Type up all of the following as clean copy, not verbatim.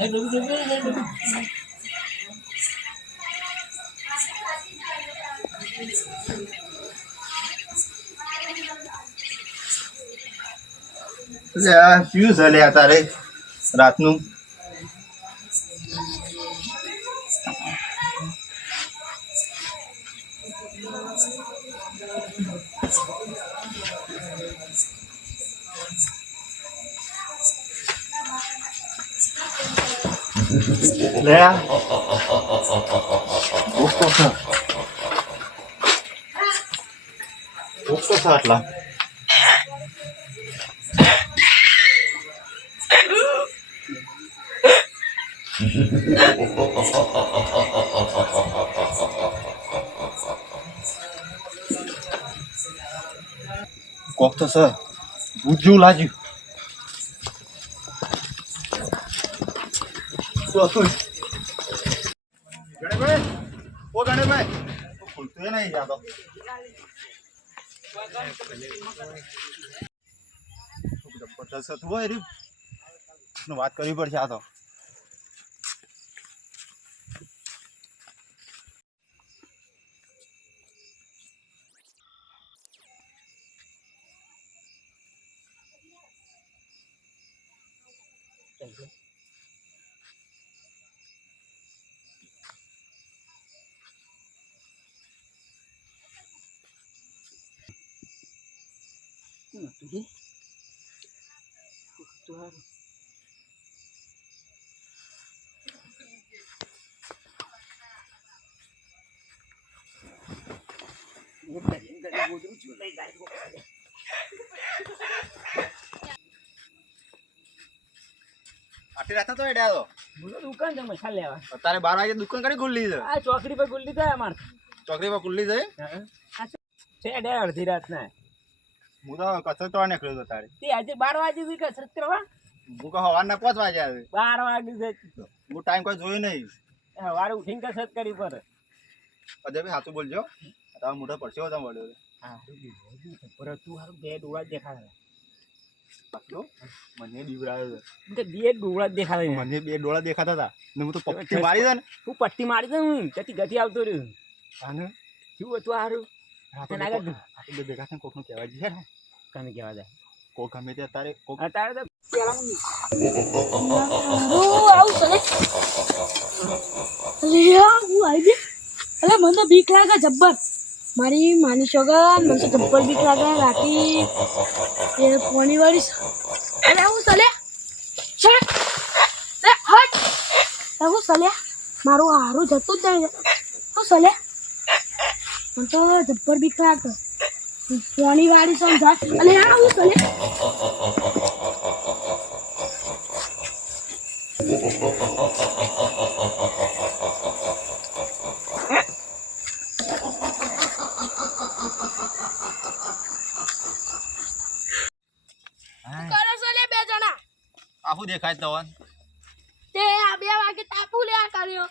શું છે લે તારે રાતનું લે આટલા કોક તો સર ભૂત જેવું લાગ્યું ગણેશભાઈ ઓ ગણેશભાઈ ખુલતું નહીં જાતો જબરદસ્ત હતું હોય રી વાત કરવી પડશે આ તો આટલી રાત તો એડ્યા તો દુકાન છે મસાલા લેવા અત્યારે 12 વાગે દુકાન કરી ખુલ્લી છે આ ચોકડી પર ખુલ્લી થાય અમાર ચોકડી પર ખુલ્લી છે છે ડે અડધી રાત ના હું તો કસરત કરવા નીકળ્યો હતો તારે તે આજે 12 વાગે સુધી કસરત કરવા હું કહું સવારના 5 વાગે આવે 12 વાગે હું ટાઈમ કોઈ જોયું નહીં સવારે ઉઠીને કસરત કરી પર અજય ભાઈ સાચું બોલજો તારા મોઢા પડશે તમે વળ્યો હા પર તું હારું બે ડોળા દેખાડે બાકી મને બીવરાયો છે બે ડોળા દેખાડે મને બે ડોળા દેખાતા હતા ને હું તો પટ્ટી મારી દે ને તું પટ્ટી મારી દે હું ગતિ ગતિ આવતો રહ્યો આને શું હતું હારું બે ભેગા થઈને કોકનું કહેવા જઈએ ને કને કહેવા જાય કોક ગમે તે અત્યારે કોક અત્યારે તો અલે મને તો બીક લાગે જબ્બર મારી માની છોગન મને તો જબ્બર બીક લાગે રાતી એ પોણી વાળી અલે હું સલે શટ લે હટ હું સલે મારું હારું જતું જ નહીં હું સલે મને તો જબ્બર બીક લાગે પોણી વાળી સમજા અલે હા હું સલે આખું દેખાય તવન તે આ 2 વાગે તાપુ લે કર્યો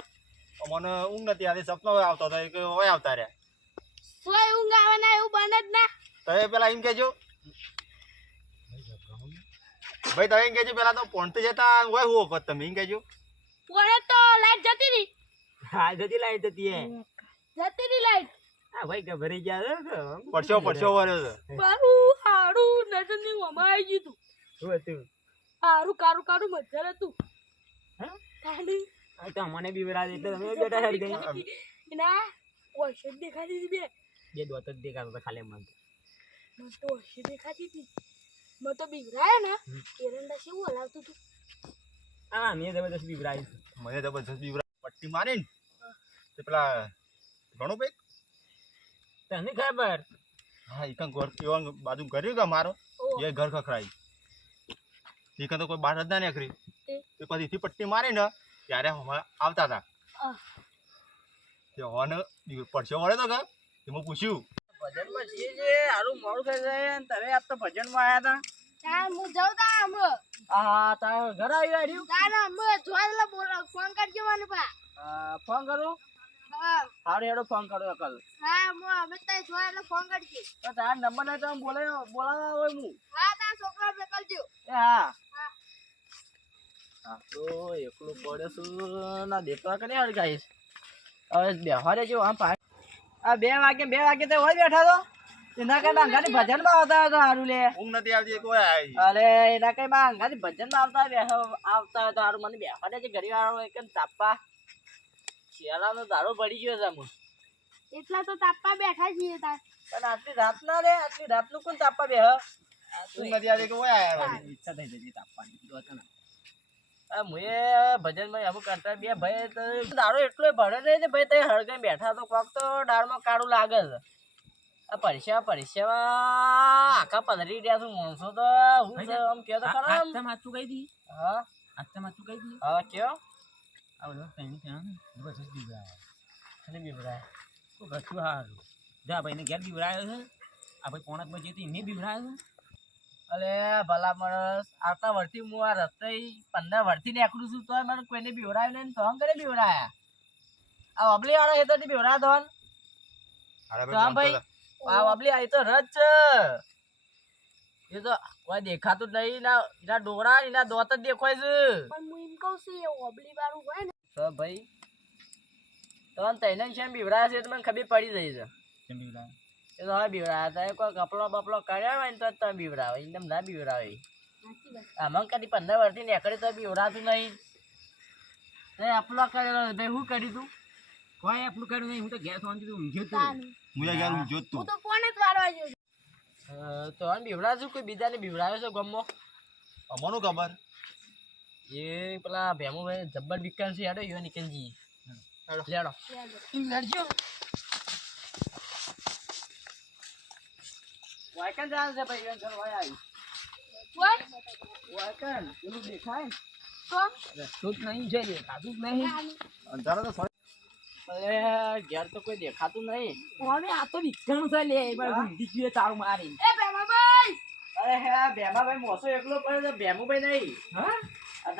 મને ઊંઘ નથી આવતી સપનો આવતો હતો કે ઓય આવતા રહ્યા સોય ઊંઘ આવે ના એવું બને જ ના તો પેલા એમ કહેજો ભાઈ તમે એમ કહેજો પેલા તો પોણતી જતા હોય હું વખત તમે એમ કહેજો પોણે તો લાઈટ જતી રહી હા જતી લાઈટ હતી એ જતી રહી લાઈટ હા ભાઈ કે ભરી ગયા પડશો વર્યો છે બાબુ હારું નજરની ઓમાં આવી ગયું તું શું હતું હારું કારું કારું મજર હતું હા તાણી આ તો મને બી બરાબર એટલે તમે બેઠા હેડ ગઈ ના ઓશે દેખાતી હતી બે દોત જ દેખાતો તો ખાલી મન તો ઓશે દેખાતી હતી મને તો બીવરાય ને એરંડા છે હલાવતું તું હા મેં જબરદસ્ત બીવરાઈ મને જબરદસ્ત બીવરા પટ્ટી મારીને તે પેલા ઘણો ભાઈ તને ખબર હા એક ઘર કેવા બાજુ કર્યું કે મારો એ ઘર ખખરાઈ એક તો કોઈ બાર જ ના નીકળી તે પછી પટ્ટી મારી ને ત્યારે આવતા હતા તે હોન પડશે વળે તો કે એમાં પૂછ્યું ભજનમાં છીએ છે હારું મોડું થઈ જાય ને તમે આપ તો ભજનમાં આવ્યા તાર હું જાઉં તા આમ હતા હા તાર ઘર આવી રહ્યું તાર આમ જોવાલે બોલા ફોન કરજો મને પા ફોન કરું હા હારું હેડો ફોન કરો અકલ હા હું અમે તાર જોવાલે ફોન કરજે તો તાર નંબર નહીં તો બોલાવા હોય હું હા તાર છોકરા મોકલજો એ હા આ તો એકલું પડે છું ના દેતો કે નહીં હળગાઈશ હવે બેહવારે જો આમ આ 2 વાગે તો હોય બેઠા તો એના કઈ અંગાની ભજન માં આવતા હતા હારું લે ઊંઘ નથી આવતી કોઈ આવી અરે એના કઈ માં અંગાની ભજન માં આવતા હતા હારું મને બેહવારે જે ઘડી વાળો એક તાપા શિયાળાનો દારૂ પડી ગયો છે હું એટલા તો તાપવા બેઠા છીએ તાર પણ આટલી રાત ના રે આટલી રાત નું કોણ તાપા બેહ ઊંઘ નથી આવતી કોઈ આવ્યા ઈચ્છા થઈ જતી તાપવાની મુએ ભજન માં અમુક કંટાળ બે ભાઈ તો દારૂ એટલો ભરે છે ભાઈ તે હળગાઈ બેઠા તો કોક તો દાળમાં કાળું લાગે છે આ પરીક્ષા આખા પધરી રહ્યા છું માણસો તો હું છે આમ કયો તો ખરા માથું કહી દી હા માથું કહી દી હા કયો આ બધો કઈ ત્યાં બસ બીવરાય અને બીવરાય તો ગઠું હારું જા ભાઈને ઘેર બીવરાયો છે આ ભાઈ પોણકમાં જતી એને બીવરાયો છે અલે ભલા માણસ આટલા વર્ષથી હું આ રસ્તે 15 વર્ષથી નીકળું છું તો મને કોઈને બીવરાયું નહીં તો કરે બીવરાયા આ અબલી વાળા હેતરથી બીવરાયા તો હા ભાઈ આ અબલી આ તો રજ છે એ તો કોઈ દેખાતું જ નહીં એના ડોળા એના દોત જ દેખાય છે પણ હું એમ કહું છું એ ઓબલી વાળું હોય ને તો ભાઈ તો તઈને શેમ બીવરાયા છે તો મને ખબર પડી જઈ છે કેમ બીવરાયો એ તો હવે બીવરાયા હતા કોઈ કપડો બપડો કર્યો હોય ને તો તમે બીવરાવે એકદમ ના બીવરાવે સાચી વાત આમાં કદી 15 વર્ષથી નીકળે તો બીવરાતું નહીં તે આપલો કરેલો ભાઈ શું કર્યું તું કોઈ આપણું કર્યું નહીં હું તો ઘેર સોંધી તું ઊંઘ્યો તો તાનું. મુયા ગયા ઊંઘ્યો જ હું તું તો ફોન જ વાળવા ગયો છું. તો આમ બીવરાતું કોઈ બીજાને બીવરાવે છે ગમો અમોનું ખબર એ પેલા ભેમુભાઈ જબ્બર વિકલ છે યાડો યો નિકનજી લેડો લડજો વાયકન જાન છે ભાઈ યો વાય આવી બોલ. વાયકન પેલું દેખાય તો રસ્તો જ નહીં છે દેખાતું જ નહીં તાનું. અંધારો તો અરે ઘેર તો કોઈ દેખાતું નહીં હવે આ તો વિકણ છે લે એবার ઊંધી ગયો તારું મારી એ ભેમાભાઈ અરે હે ભેમાભાઈ મોસો એકલો પડે તો ભેમુભાઈ નહીં હા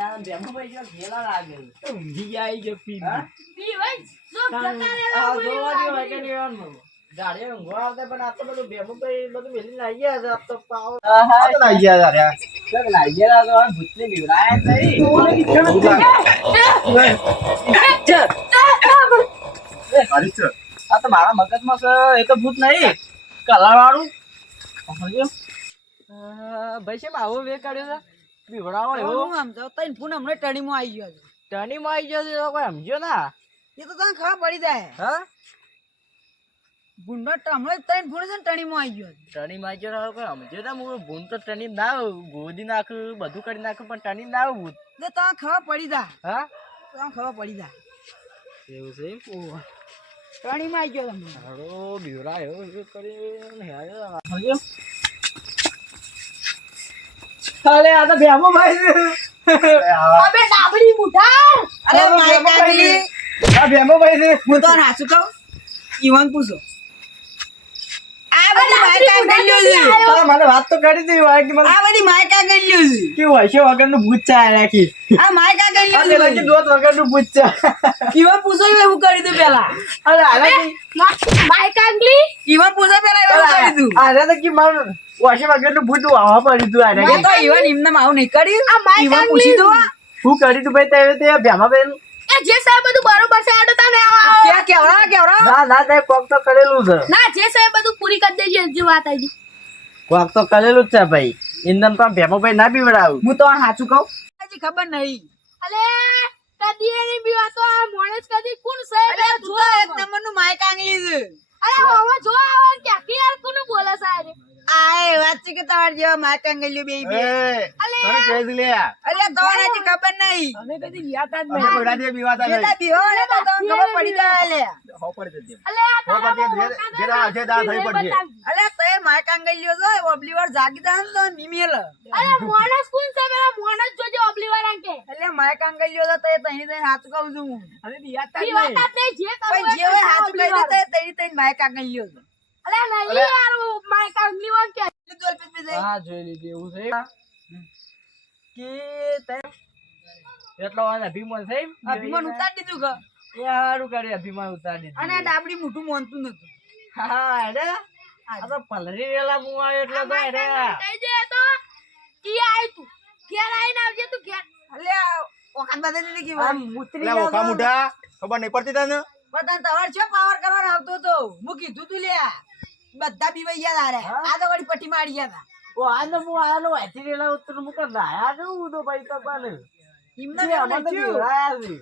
આ ભેમુભાઈ જો ઘેલા લાગે ઊંઘી ગયા આવી ગયો પી હા બી ભાઈ જો જતા રહેલા આ બોલી જોવા દે વાળી. વાયકન ઈવાનું ગાડી ઊંઘવા આવતા પણ આ તો બધું ભેમુભાઈ બધું મેલી લાગી ગયા છે આ તો પાવ આ તો નાઈ ગયા યાર લાગી ગયા તો ભૂતને બીવરાયા નહીં હરીશ છે. આ તો મારા મગજમાં છે એ તો ભૂત નહીં કલર વાળું ભાઈ છે આવો વે કાઢ્યો છે બીવડાવો એવો સમજો તઈ ફોન હમણાં ટણીમાં આવી ગયો છે ટર્નીમાં આવી ગયો છે તો કોઈ સમજ્યો ના એ તો તને ખબર પડી જાય હા ગુંડો હમણાં તઈ ફોન છે ને ટણીમાં આવી ગયો છે ટર્નીમાં આવી ગયો કોઈ સમજ્યો ના હું ભૂન તો ટર્ની ના ગોદી નાખું બધું કરી નાખું પણ ટર્ની ના આવું ભૂત એટલે તને ખબર પડી જાય હા તને ખબર પડી જાય એવું છે ટણીમાં આવી ગયો તમને હારો બીવરાયો એ કરીને હેડ્યો. અરે આ તો ભેમો ભાઈ અબે ડાબડી મુઠા અરે માય કાગલી આ ભેમો ભાઈ છે હું તો સાચું કહું ઈવન પૂછો આ બધી માય કાગલીઓ છે મને વાત તો કરી દી વાય કે મને આ બધી માય કાગલીઓ છે કેવું હશે વગરનું ભૂત ચાય રાખી આ માય કાગલીઓ આ પેલા કે દોત વગરનું ભૂત ચા ઈવન પૂછો એવું કરી દઉં પેલા અરે આલા માય કાંગલી ઈવન પૂછો પેલા એવું કરી દઉં આલા તો કે મારું વશે વગરનું ભૂત વાવા પડી તું આને એ તો ઈવન એમને આવું નહીં કર્યું આ માય ઈવન કાંગલી પૂછી દો શું કરી તું ભાઈ તે ભેમા બેન એ જે સાહેબ બધું બરોબર છે આડો તને ક્યાં કેવડા ના ના તે કોક તો કરેલું છે ના જે સાહેબ બધું પૂરી કરી દેજે જે વાત આવી કોક તો કરેલું જ છે ભાઈ ઇંધન તો ભેમો ભાઈ ના પીવડાવું હું તો સાચું કહું હજી ખબર નહીં અલે કદી એની બી વાત આ મોણસ કદી કોણ છે અરે તું તો એક નંબરનું માય કાંગલી છે અરે હવે જો આવે ક્યાંથી યાર કોનું બોલે સારે આય વાત છે કે તમાર જેવા માય કાંગલીઓ બે બે એ તને કહી દે લે અરે તમારે હજી ખબર નહીં અમે કદી લિયાતા જ અમે નહીં બડા દે બીવાતા નહીં જેટલા બીહો ને તો તમને ખબર પડી જાય લે હો પડી જતી અલે આ હો પડી જે જે દા થઈ પડજે અલે તે માય કાંગલીઓ છે ઓબલી વાર જાગી દા ને તો નિમેલ અરે મોણસ કોણ છે પેલા મોણસ જોજે ઓબલી વાળા કે એટલે માય કાંગલીઓ તો તે તઈ તઈ સાચું કહું છું હું અમે લિયાતા જ બી નહીં વાત જ નહીં જે પણ કરવું જે હોય સાચું કહી દે તે તઈ તઈ માય કાંગલીઓ છે અલે નહીં યાર માય કાંગલી વાળા કે જોલ પે પે જાય હા જોઈ લીધું એવું છે કે તે એટલો વાને અભિમાન થઈ અભિમાન ઉતાર દીધું કે એ હારું કરી અભિમાન ઉતારી દીધું અને આ ડાબડી મોટું મોનતું નતું હા અરે આ તો પલરી વેલા હું આવ્યો એટલે તો અરે કહી દે તો કી આય તું ઘેર આઈને આવજે તું ઘેર અલ્યા ઓકાત બદલી દીધી કે આમ મૂતરી એટલે ઓખા મુઢા ખબર નહીં પડતી તને બધાને તમારે છે પાવર કરવાનો આવતો તો હું કીધું તું લ્યા બધા બીવાઈ ગયા તારે હા? આ તો વળી પટ્ટી મારી ગયા તા ઓ આને હું આનો વાંચી રેલા ઉત્તર મુકર ના આ તો ભાઈ તો પાલે એમને અમને તો બેવડાયું. બીવરાયા છે